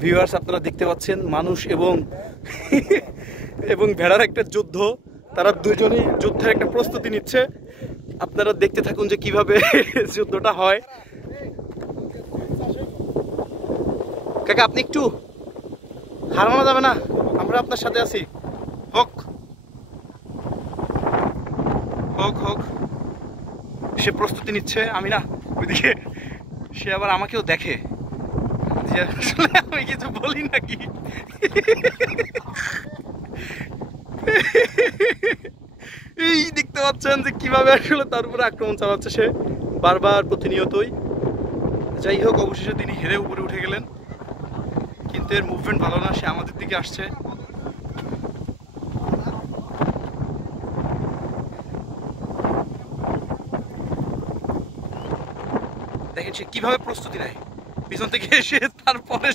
Viewers, আপনারা দেখতে পাচ্ছেন মানুষ এবং এবং ভেড়ার একটা যুদ্ধ। তারা দুজনেই যুদ্ধের একটা প্রস্তুতি নিচ্ছে। আপনারা দেখতে থাকুন যে কিভাবে যুদ্ধটা হয়। কাকা, আপনি একটু হার মানা যাবে না, আমরা আপনার সাথে আছি। হোক হোক হোক, সে প্রস্তুতি নিচ্ছে, আমি না ওইদিকে। সে আবার আমাকেও দেখে যে আসলে আমি কিছু বলি নাকি। এই দেখতে পাচ্ছেন যে কিভাবে আসলে তার উপরে আক্রমণ চালাচ্ছে সে বারবার, প্রতিনিয়তই। যাই হোক, অবশেষে তিনি হেরে উপরে উঠে গেলেন, কিন্তু এর মুভমেন্ট ভালো না, সে আমাদের দিকে আসছে। দেখেন সে কিভাবে প্রস্তুতি নেয় পিছন থেকে এসে, তারপরে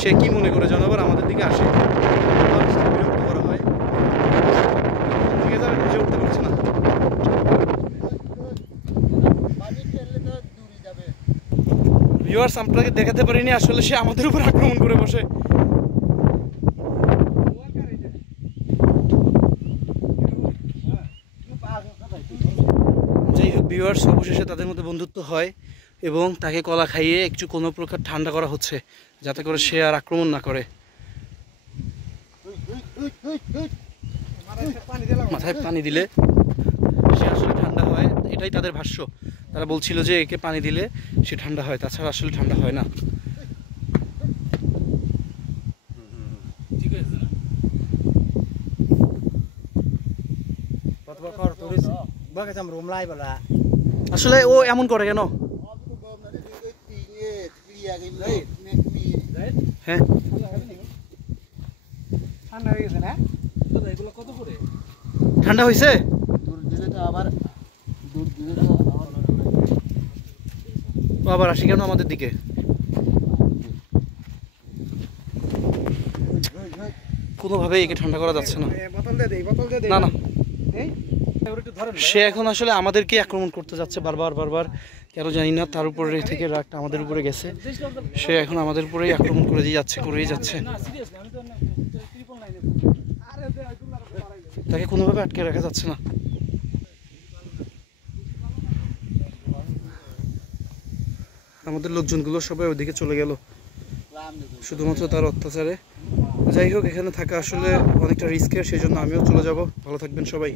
সে কি মনে করে যেন আবার আমাদের দিকে আসে, বিরক্ত করা হয়, বুঝে উঠতে পারছে না। ভিউয়ার্স, আপনাকে দেখাতে পারিনি, আসলে সে আমাদের উপর আক্রমণ করে বসে। যাই হোক ভিউয়ার্স, অবশেষে তাদের মধ্যে বন্ধুত্ব হয় এবং তাকে কলা খাইয়ে একটু কোনো প্রকার ঠান্ডা করা হচ্ছে, যাতে করে সে আর আক্রমণ না করে। মাথায় পানি দিলে সে আসলে ঠান্ডা হয়, এটাই তাদের ভাষ্য। তারা বলছিল যে একে পানি দিলে সে ঠান্ডা হয়, তাছাড়া আসলে ঠান্ডা হয় না। আসলে ও এমন করে কেন? হ্যাঁ, ঠান্ডা হয়েছে। আবার আসি কেন আমাদের দিকে? কোনোভাবে একে ঠান্ডা করা যাচ্ছে না। না না, সে এখন আসলে আমাদেরকে আক্রমণ করতে যাচ্ছে বারবার বারবার, কেন জানি না। তার উপরে থেকে রাগটা আমাদের উপরে গেছে, সে এখন আমাদের উপরেই আক্রমণ করে দিয়ে যাচ্ছে, করেই যাচ্ছে। তাকে কোনোভাবে আটকে রাখা যাচ্ছে না। আমাদের লোকজনগুলো সবাই ওইদিকে চলে গেল শুধুমাত্র তার অত্যাচারে। যাই হোক, এখানে থাকা আসলে অনেকটা রিস্কের, সেই জন্য আমিও চলে যাব। ভালো থাকবেন সবাই।